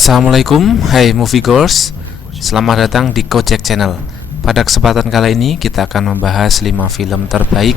Assalamualaikum, hai moviegoers. Selamat datang di Kojek Channel. Pada kesempatan kali ini kita akan membahas 5 film terbaik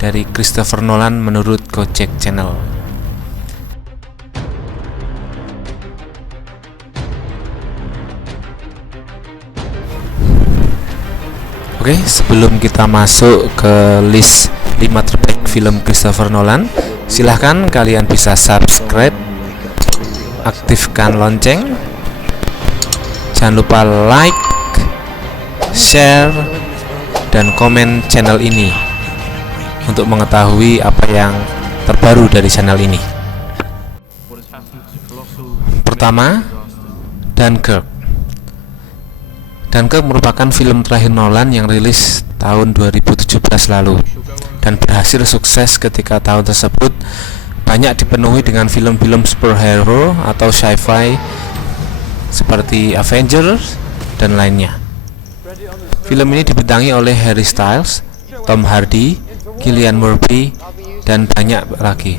dari Christopher Nolan menurut Kojek Channel. Oke, sebelum kita masuk ke list 5 terbaik film Christopher Nolan, silahkan kalian bisa subscribe, aktifkan lonceng, jangan lupa like, share, dan komen channel ini untuk mengetahui apa yang terbaru dari channel ini. Pertama, Dunkirk. Dunkirk merupakan film terakhir Nolan yang rilis tahun 2017 lalu dan berhasil sukses ketika tahun tersebut banyak dipenuhi dengan film-film superhero atau sci-fi seperti Avengers dan lainnya. Film ini dibintangi oleh Harry Styles, Tom Hardy, Cillian Murphy, dan banyak lagi.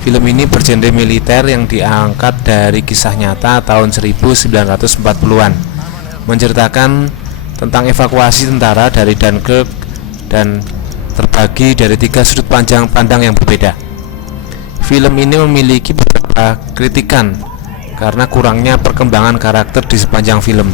Film ini bergenre militer yang diangkat dari kisah nyata tahun 1940-an, menceritakan tentang evakuasi tentara dari Dunkirk dan terbagi dari 3 sudut pandang yang berbeda. Film ini memiliki beberapa kritikan karena kurangnya perkembangan karakter di sepanjang film.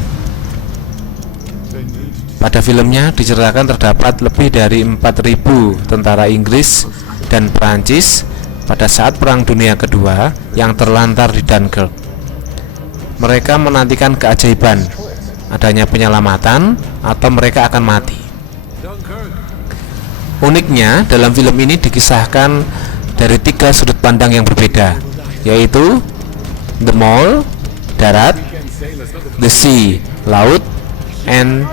Pada filmnya diceritakan terdapat lebih dari 4.000 tentara Inggris dan Prancis pada saat Perang Dunia Kedua yang terlantar di Dunkirk. Mereka menantikan keajaiban, adanya penyelamatan atau mereka akan mati. Uniknya, dalam film ini dikisahkan dari 3 sudut pandang yang berbeda, yaitu the mall, darat, the sea, laut, and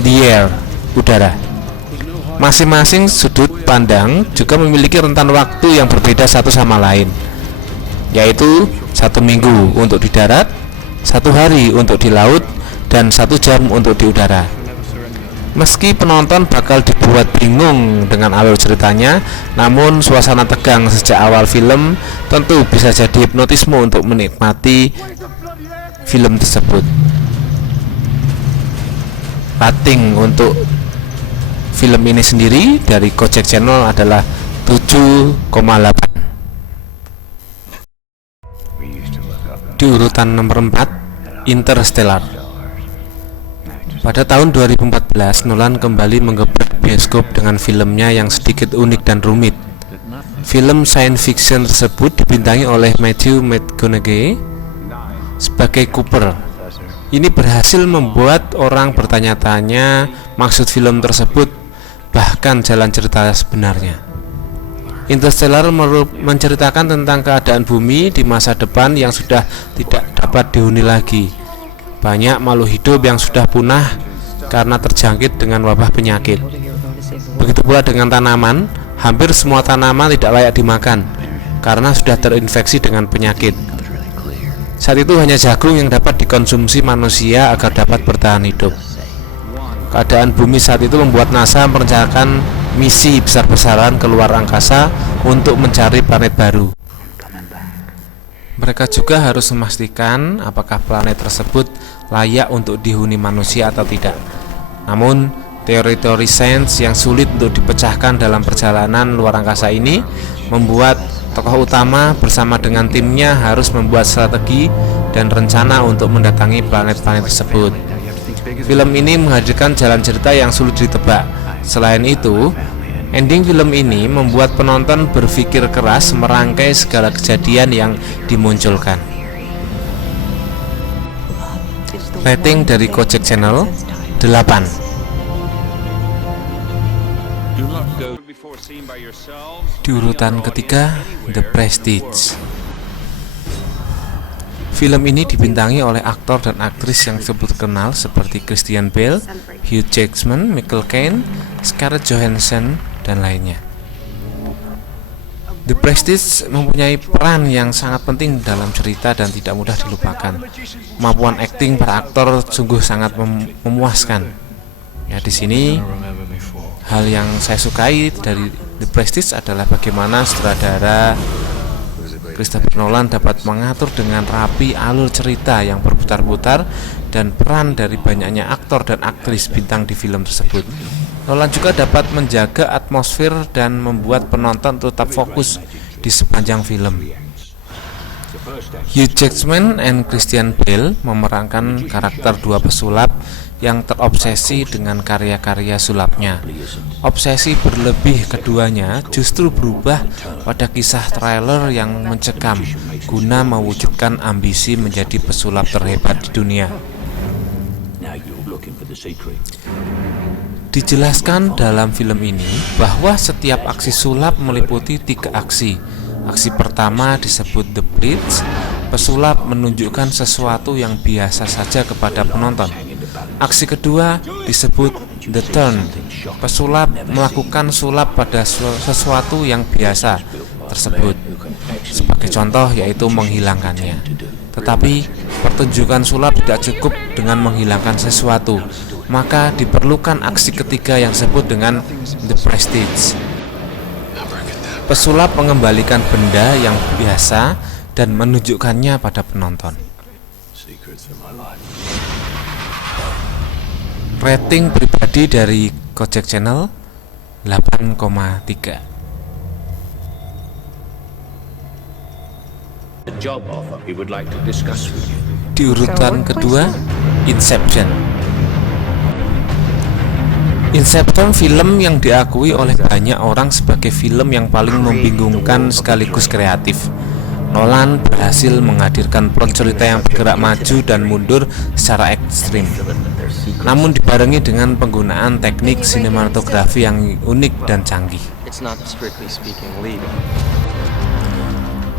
the air, udara. Masing-masing sudut pandang juga memiliki rentan waktu yang berbeda satu sama lain, yaitu 1 minggu untuk di darat, 1 hari untuk di laut, dan 1 jam untuk di udara. Meski penonton bakal dibuat bingung dengan alur ceritanya, namun suasana tegang sejak awal film tentu bisa jadi hipnotisme untuk menikmati film tersebut. Rating untuk film ini sendiri dari Kojek Channel adalah 7,8. Di urutan nomor 4, Interstellar. Pada tahun 2014, Nolan kembali menggebrak bioskop dengan filmnya yang sedikit unik dan rumit. Film science fiction tersebut dibintangi oleh Matthew McConaughey sebagai Cooper. Ini berhasil membuat orang bertanya-tanya maksud film tersebut, bahkan jalan cerita sebenarnya. Interstellar menceritakan tentang keadaan bumi di masa depan yang sudah tidak dapat dihuni lagi. Banyak makhluk hidup yang sudah punah karena terjangkit dengan wabah penyakit. Begitu pula dengan tanaman, hampir semua tanaman tidak layak dimakan karena sudah terinfeksi dengan penyakit. Saat itu hanya jagung yang dapat dikonsumsi manusia agar dapat bertahan hidup. Keadaan bumi saat itu membuat NASA merencanakan misi besar-besaran keluar angkasa untuk mencari planet baru. Mereka juga harus memastikan apakah planet tersebut layak untuk dihuni manusia atau tidak. Namun, teori-teori sains yang sulit untuk dipecahkan dalam perjalanan luar angkasa ini membuat tokoh utama bersama dengan timnya harus membuat strategi dan rencana untuk mendatangi planet-planet tersebut. Film ini menghadirkan jalan cerita yang sulit ditebak. Selain itu, ending film ini membuat penonton berpikir keras merangkai segala kejadian yang dimunculkan. Rating dari Kojek Channel 8. Di urutan ketiga, The Prestige. Film ini dibintangi oleh aktor dan aktris yang cukup terkenal seperti Christian Bale, Hugh Jackman, Michael Caine, Scarlett Johansson, dan lainnya. The Prestige mempunyai peran yang sangat penting dalam cerita dan tidak mudah dilupakan. Kemampuan akting para aktor sungguh sangat memuaskan. Ya, di sini hal yang saya sukai dari The Prestige adalah bagaimana sutradara Christopher Nolan dapat mengatur dengan rapi alur cerita yang berputar-putar dan peran dari banyaknya aktor dan aktris bintang di film tersebut. Nolan juga dapat menjaga atmosfer dan membuat penonton tetap fokus di sepanjang film. Hugh Jackman dan Christian Bale memerankan karakter dua pesulap yang terobsesi dengan karya-karya sulapnya. Obsesi berlebih keduanya justru berubah pada kisah trailer yang mencekam guna mewujudkan ambisi menjadi pesulap terhebat di dunia. Dijelaskan dalam film ini bahwa setiap aksi sulap meliputi 3 aksi. Aksi pertama disebut The Blitz. Pesulap menunjukkan sesuatu yang biasa saja kepada penonton. Aksi kedua disebut The Turn. Pesulap melakukan sulap pada sesuatu yang biasa tersebut. Sebagai contoh yaitu menghilangkannya. Tetapi pertunjukan sulap tidak cukup dengan menghilangkan sesuatu, maka diperlukan aksi ketiga yang disebut dengan The Prestige. Pesulap mengembalikan benda yang biasa dan menunjukkannya pada penonton. Rating pribadi dari Kojak Channel 8,3. Di urutan kedua, Inception. Inception film yang diakui oleh banyak orang sebagai film yang paling membingungkan sekaligus kreatif. Nolan berhasil menghadirkan plot cerita yang bergerak maju dan mundur secara ekstrim, namun dibarengi dengan penggunaan teknik sinematografi yang unik dan canggih.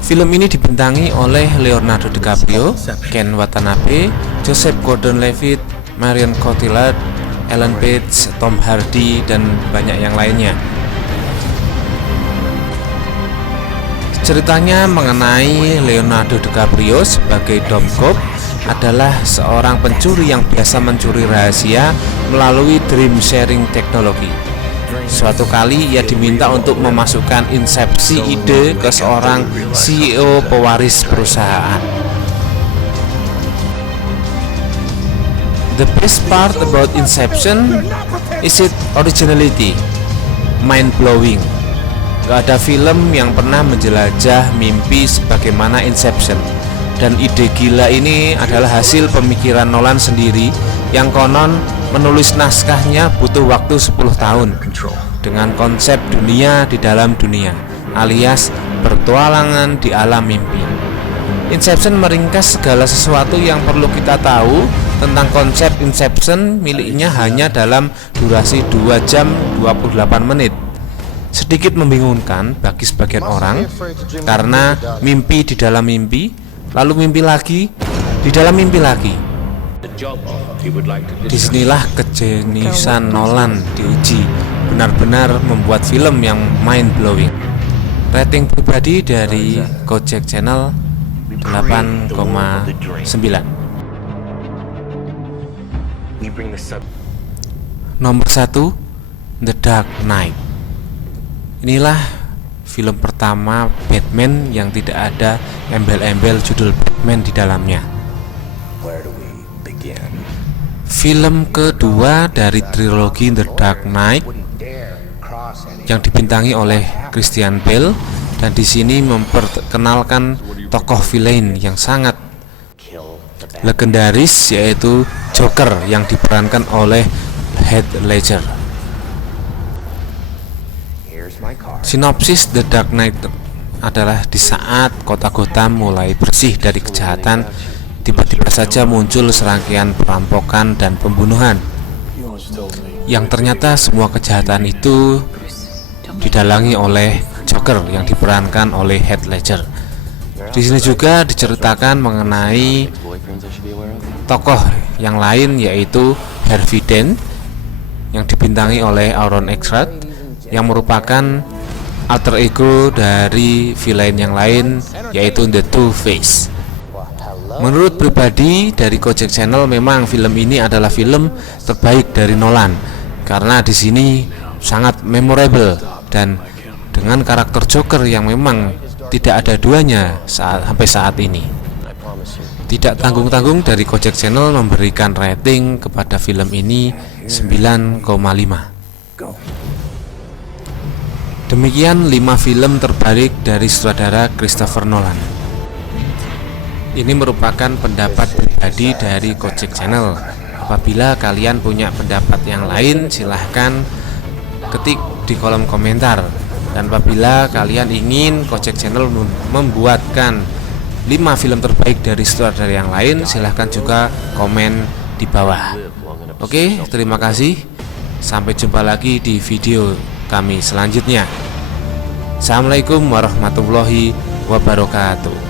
Film ini dibintangi oleh Leonardo DiCaprio, Ken Watanabe, Joseph Gordon-Levitt, Marion Cotillard, Ellen Page, Tom Hardy, dan banyak yang lainnya. Ceritanya mengenai Leonardo DiCaprio sebagai Dom Cobb adalah seorang pencuri yang biasa mencuri rahasia melalui dream sharing teknologi. Suatu kali ia diminta untuk memasukkan insepsi ide ke seorang CEO pewaris perusahaan. The best part about Inception is its originality, mind-blowing. Gak ada film yang pernah menjelajah mimpi sebagaimana Inception. Dan ide gila ini adalah hasil pemikiran Nolan sendiri yang konon menulis naskahnya butuh waktu 10 tahun dengan konsep dunia di dalam dunia, alias bertualangan di alam mimpi. Inception meringkas segala sesuatu yang perlu kita tahu tentang konsep Inception miliknya hanya dalam durasi 2 jam 28 menit. Sedikit membingungkan bagi sebagian orang karena mimpi di dalam mimpi, lalu mimpi lagi di dalam mimpi lagi. Disinilah kejeniusan Nolan diuji, benar-benar membuat film yang mind-blowing. Rating pribadi dari Kojak Channel 8,9. Nomor 1, The Dark Knight. Inilah film pertama Batman yang tidak ada embel-embel judul Batman di dalamnya. Film kedua dari trilogi The Dark Knight yang dibintangi oleh Christian Bale, dan di sini memperkenalkan tokoh villain yang sangat legendaris yaitu Joker yang diperankan oleh Heath Ledger. Sinopsis The Dark Knight adalah di saat kota Gotham mulai bersih dari kejahatan, tiba-tiba saja muncul serangkaian perampokan dan pembunuhan yang ternyata semua kejahatan itu didalangi oleh Joker yang diperankan oleh Heath Ledger. Di sini juga diceritakan mengenai tokoh yang lain yaitu Harvey Dent yang dibintangi oleh Aaron Eckhart yang merupakan alter ego dari villain yang lain yaitu The Two-Face. Menurut pribadi dari Kojak Channel, memang film ini adalah film terbaik dari Nolan karena di sini sangat memorable dan dengan karakter Joker yang memang tidak ada duanya sampai saat ini. Tidak tanggung-tanggung dari Kojek Channel memberikan rating kepada film ini 9,5. Demikian 5 film terbaik dari sutradara Christopher Nolan. Ini merupakan pendapat pribadi dari Kojek Channel. Apabila kalian punya pendapat yang lain, silahkan ketik di kolom komentar. Dan apabila kalian ingin Kojek Channel membuatkan 5 film terbaik dari sutradara yang lain, silahkan juga komen di bawah. Oke, terima kasih. Sampai jumpa lagi di video kami selanjutnya. Assalamualaikum warahmatullahi wabarakatuh.